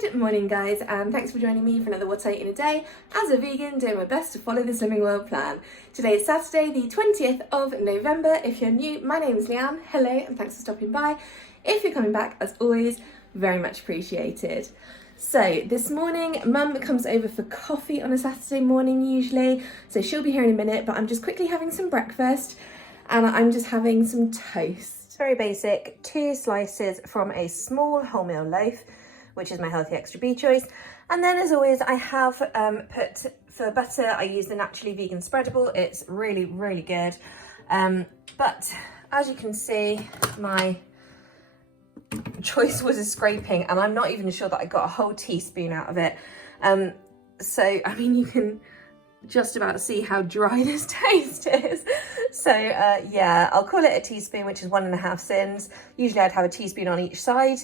Good morning guys, and thanks for joining me for another What I Eat in a Day. As a vegan, doing my best to follow the Slimming World plan. Today is Saturday the 20th of November. If you're new, my name is Leanne. Hello and thanks for stopping by. If you're coming back, as always, very much appreciated. So this morning, Mum comes over for coffee on a Saturday morning usually, so she'll be here in a minute, but I'm just quickly having some breakfast and I'm just having some toast. Very basic, 2 slices from a small wholemeal loaf, which is my healthy extra B choice. And then as always, I have put, for butter, I use the Naturli Vegan Spreadable. It's really, really good. But as you can see, my choice was a scraping, and I'm not even sure that I got a whole teaspoon out of it. So, I mean, you can just about see how dry this toast is. So yeah, I'll call it a teaspoon, which is 1.5 SYNS. Usually I'd have a teaspoon on each side,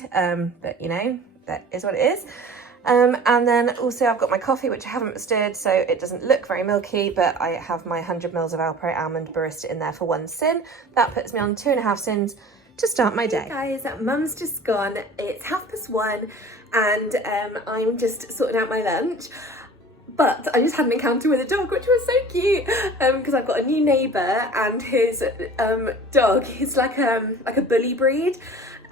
but you know, that is what it is. And then also I've got my coffee, which I haven't stirred, so it doesn't look very milky, but I have my 100 mils of Alpro Almond Barista in there for 1 SYN. That puts me on 2.5 SYNS to start my day. Hey guys, Mum's just gone. It's 1:30 and I'm just sorting out my lunch. But I just had an encounter with a dog, which was so cute, because I've got a new neighbour and his dog, he's like a bully breed,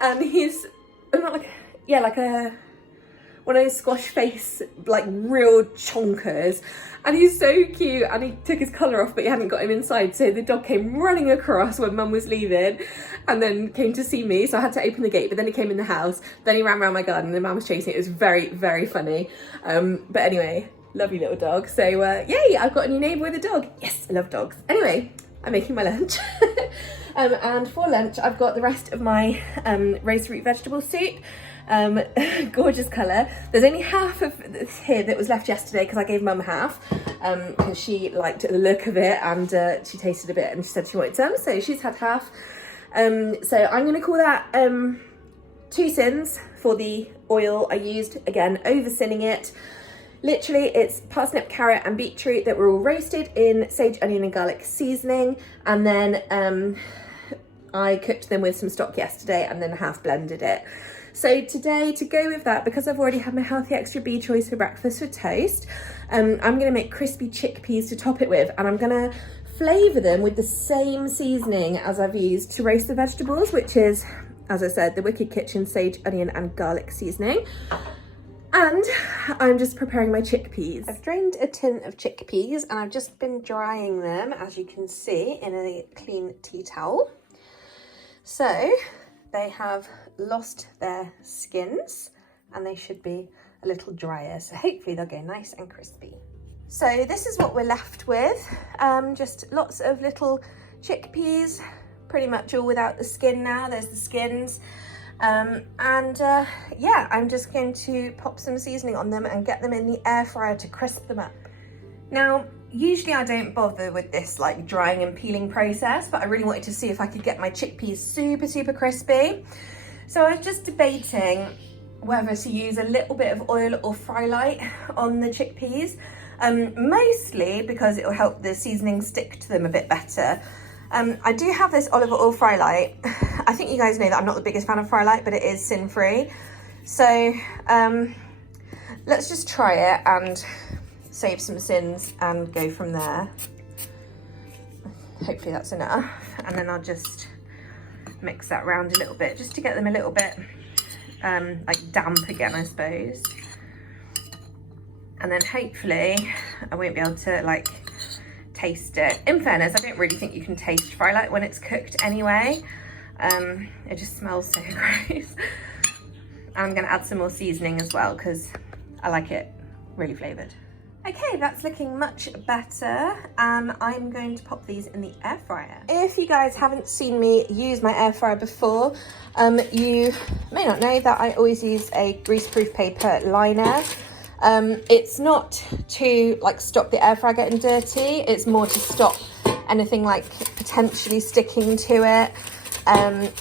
and he's not like, yeah, like one of those squash face, like real chonkers, and he's so cute, and he took his collar off but he hadn't got him inside, so the dog came running across when Mum was leaving and then came to see me, so I had to open the gate, but then he came in the house, then he ran around my garden and then Mum was chasing it. It was very, very funny. But anyway, lovely little dog. So yay, I've got a new neighbour with a dog. Yes, I love dogs. Anyway, I'm making my lunch. And for lunch, I've got the rest of my roast root vegetable soup. Gorgeous colour. There's only half of this here that was left yesterday because I gave Mum half because she liked the look of it, and she tasted a bit and she said she wanted some, so she's had half. So I'm going to call that 2 SYNS for the oil I used. Again, over SYNning it. Literally, it's parsnip, carrot and beetroot that were all roasted in sage, onion and garlic seasoning, and then I cooked them with some stock yesterday and then half blended it. So today, to go with that, because I've already had my healthy extra B choice for breakfast for toast, I'm going to make crispy chickpeas to top it with, and I'm going to flavour them with the same seasoning as I've used to roast the vegetables, which is, as I said, the Wicked Kitchen sage, onion and garlic seasoning. And I'm just preparing my chickpeas. I've drained a tin of chickpeas and I've just been drying them, as you can see, in a clean tea towel. So they have lost their skins and they should be a little drier. So hopefully they'll go nice and crispy. So this is what we're left with. Just lots of little chickpeas, pretty much all without the skin now. There's the skins. Yeah, I'm just going to pop some seasoning on them and get them in the air fryer to crisp them up. Now, usually I don't bother with this like drying and peeling process, but I really wanted to see if I could get my chickpeas super, super crispy. So I was just debating whether to use a little bit of oil or fry light on the chickpeas, mostly because it will help the seasoning stick to them a bit better. I do have this olive oil fry light. I think you guys know that I'm not the biggest fan of fry light, but it is SYN free. So let's just try it and save some SYNS and go from there. Hopefully that's enough. And then I'll just mix that around a little bit just to get them a little bit like damp again, I suppose. And then hopefully I won't be able to like taste it. In fairness, I don't really think you can taste fry light when it's cooked anyway. It just smells so gross. I'm going to add some more seasoning as well because I like it really flavoured. Okay, that's looking much better, and I'm going to pop these in the air fryer. If you guys haven't seen me use my air fryer before, you may not know that I always use a greaseproof paper liner. It's not to like stop the air fryer getting dirty, it's more to stop anything like potentially sticking to it and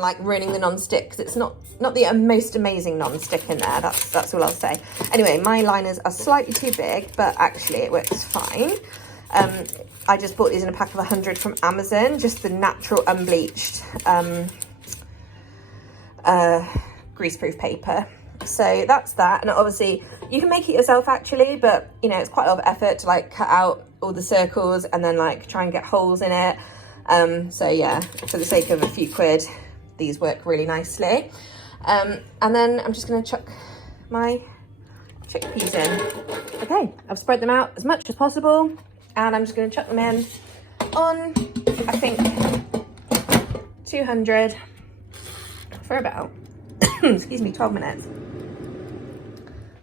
like ruining the non-stick, because it's not the most amazing non-stick in there, that's all I'll say. Anyway, my liners are slightly too big, but actually it works fine. I just bought these in a pack of 100 from Amazon, just the natural unbleached greaseproof paper. So that's that. And obviously you can make it yourself actually, but you know, it's quite a lot of effort to like cut out all the circles and then like try and get holes in it. So yeah, for the sake of a few quid, these work really nicely. And then I'm just going to chuck my chickpeas in. Okay, I've spread them out as much as possible, and I'm just going to chuck them in on, I think, 200 for about, excuse me, 12 minutes.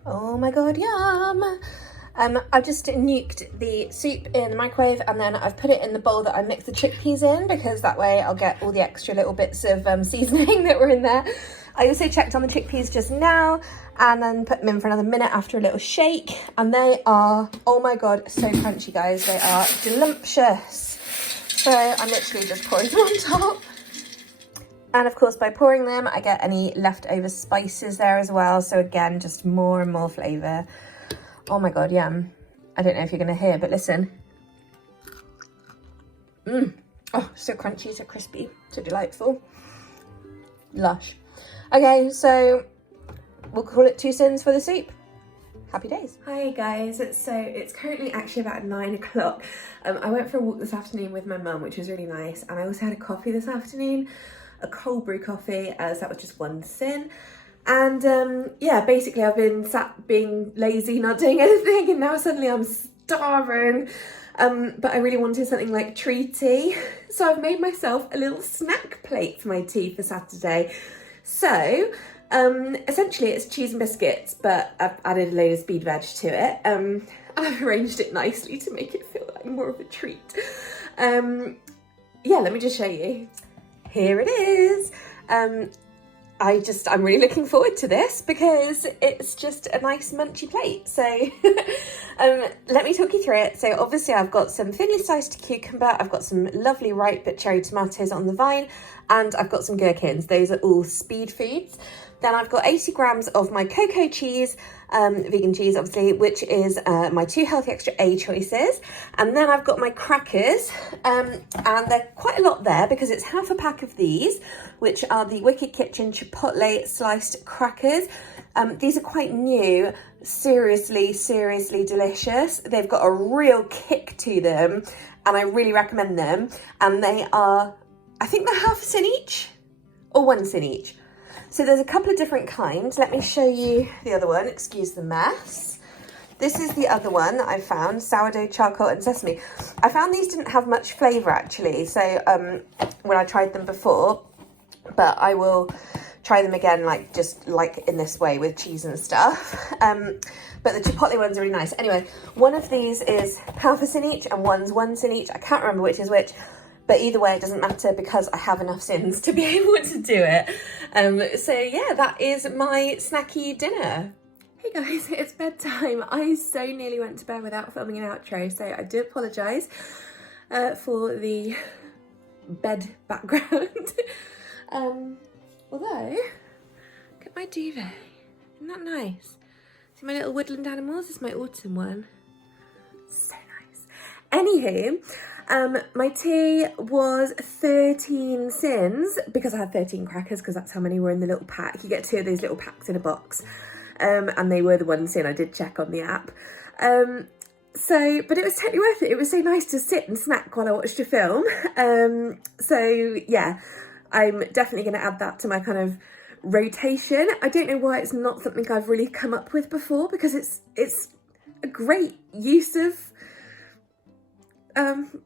Oh my god, yum! I've just nuked the soup in the microwave, and then I've put it in the bowl that I mixed the chickpeas in, because that way I'll get all the extra little bits of seasoning that were in there. I also checked on the chickpeas just now and then put them in for another minute after a little shake, and they are, oh my god, so crunchy, guys. They are delumptious. So I'm literally just pouring them on top. And of course, by pouring them, I get any leftover spices there as well. So again, just more and more flavour. Oh my god, yum. I don't know if you're going to hear, but listen. Oh, so crunchy, so crispy, so delightful. Lush. Okay, so we'll call it 2 SYNS for the soup. Happy days. Hi guys, so it's currently actually about 9 o'clock. I went for a walk this afternoon with my mum, which was really nice. And I also had a coffee this afternoon, a cold brew coffee, as that was just 1 SYN. And yeah, basically I've been sat being lazy, not doing anything, and now suddenly I'm starving. But I really wanted something like treaty. So I've made myself a little snack plate for my tea for Saturday. So essentially it's cheese and biscuits, but I've added a load of speed veg to it. And I've arranged it nicely to make it feel like more of a treat. Yeah, let me just show you. Here it is. I'm really looking forward to this because it's just a nice munchy plate. So let me talk you through it. So obviously I've got some thinly sliced cucumber, I've got some lovely ripe but cherry tomatoes on the vine, and I've got some gherkins. Those are all speed foods. Then I've got 80 grams of my cocoa cheese, vegan cheese obviously, which is my 2 healthy extra A choices. And then I've got my crackers, and they're quite a lot there because it's half a pack of these, which are the Wicked Kitchen Chipotle sliced crackers. These are quite new, seriously delicious. They've got a real kick to them and I really recommend them. And they are, I think they're half a SYN each or 1 SYN each. So there's a couple of different kinds. Let me show you the other one, excuse the mess. This is the other one that I found, sourdough, charcoal and sesame. I found these didn't have much flavour actually, so when I tried them before, but I will try them again just in this way with cheese and stuff. But the Chipotle ones are really nice. Anyway, one of these is half a SYN each and one's 1 SYN each. I can't remember which is which. But either way, it doesn't matter because I have enough SYNS to be able to do it. So yeah, that is my snacky dinner. Hey guys, it's bedtime. I so nearly went to bed without filming an outro, so I do apologise for the bed background. Although, look at my duvet. Isn't that nice? See my little woodland animals? This is my autumn one. So nice. Anywho, my tea was 13 SYNS because I had 13 crackers because that's how many were in the little pack. You get 2 of those little packs in a box. And they were the 1 SYN. I did check on the app. But it was totally worth it. It was so nice to sit and snack while I watched a film. So yeah, I'm definitely going to add that to my kind of rotation. I don't know why it's not something I've really come up with before, because it's a great use of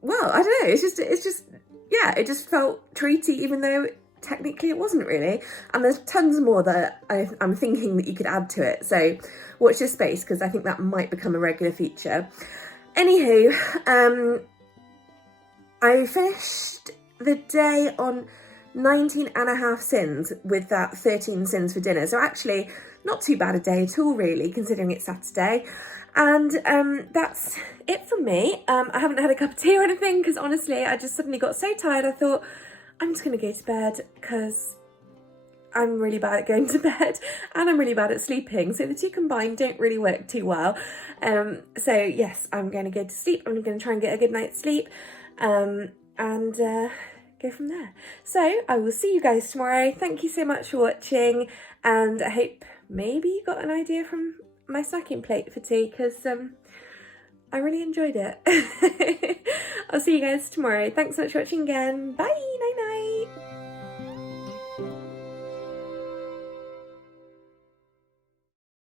well, I don't know, it's just yeah, it just felt treaty even though technically it wasn't really. And there's tons more that I'm thinking that you could add to it, so watch your space because I think that might become a regular feature. Anywho, I finished the day on 19.5 SYNS with that 13 SYNS for dinner, so actually not too bad a day at all really, considering it's Saturday. And that's it from me. I haven't had a cup of tea or anything because honestly I just suddenly got so tired I thought I'm just going to go to bed because I'm really bad at going to bed and I'm really bad at sleeping, so the two combined don't really work too well. So yes, I'm going to go to sleep. I'm going to try and get a good night's sleep and go go from there. So I will see you guys tomorrow. Thank you so much for watching, and I hope maybe you got an idea from my snacking plate for tea, because I really enjoyed it. I'll see you guys tomorrow. Thanks so much for watching again. Bye!